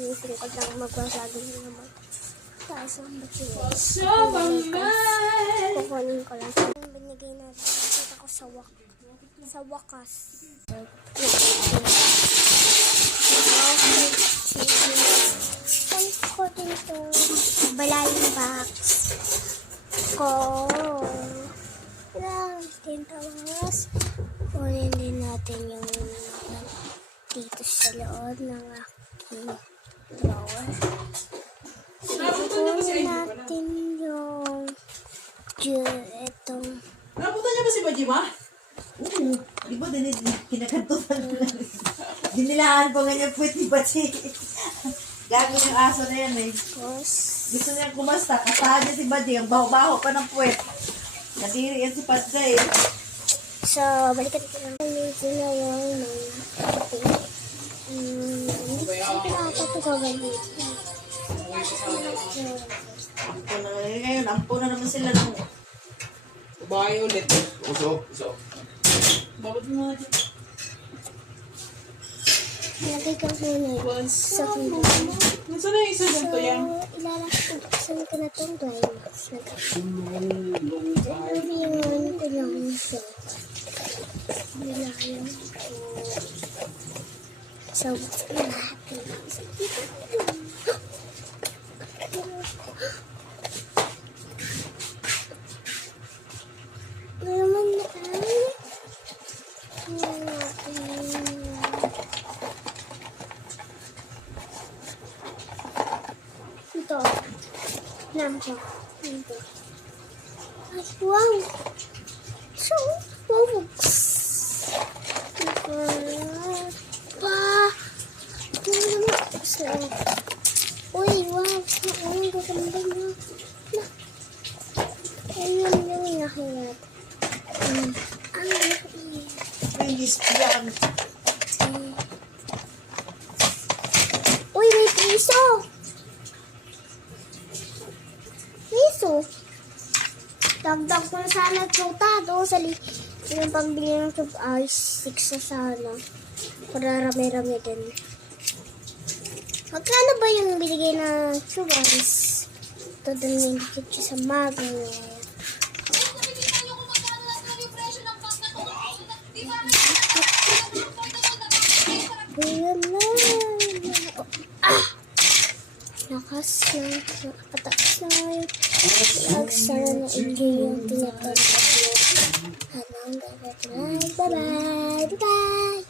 Inisip ko lang magbasado naman. Taas ang materials. Kukunin ko lang. Binigay natin. Nakita ko sa wakas. Tank ko din ito. Balayong box ko. Lang. Tapos, kunin din natin yung dito sa loob ng aking drawer. Kunin natin yung itong Napunta niya ba si Bajima? Oo. Di ba kinakantutan na lang. Dinilaan pa ganyan puwet ni Baji. Gago yung aso na yan eh. Gusto niya kumasta. Kasahan niya si Baji. Ang baho-baho pa ng puwet. Natiri yan si Patsay. So, balikan ko lang. Dito na yung ating hindi ko nakapatugawin dito. Ngayon, ampo na naman sila ng Bahay ulit. Uso. Bakit mo na dyan? Lagay ko muna sa kilo. Nasaan na yung isa dyan to yan? Ilalaksan ko na itong dry mix. Sabihin ko lang siya. Nilayan ko. So, natin. Naman na ay. Ito. Lampo. Ito. Ay, wow. So, folks. Uy, wow. Ang gaganda na. Ayun yung nakilat. may lesbian. Uy, may piso. Piso. Dagdag ko na sana tuta. Yung pambili ng tube ice, 6 na sana. Para rami-rami din. Magkano ba yung binigay na tube ice? Ito din yung dikit siya sa magnet. Ayan na. Lakas na. Nakataas na ngayon. Nagsara na yung tinatawag. Bye-bye. Bye-bye. Bye-bye.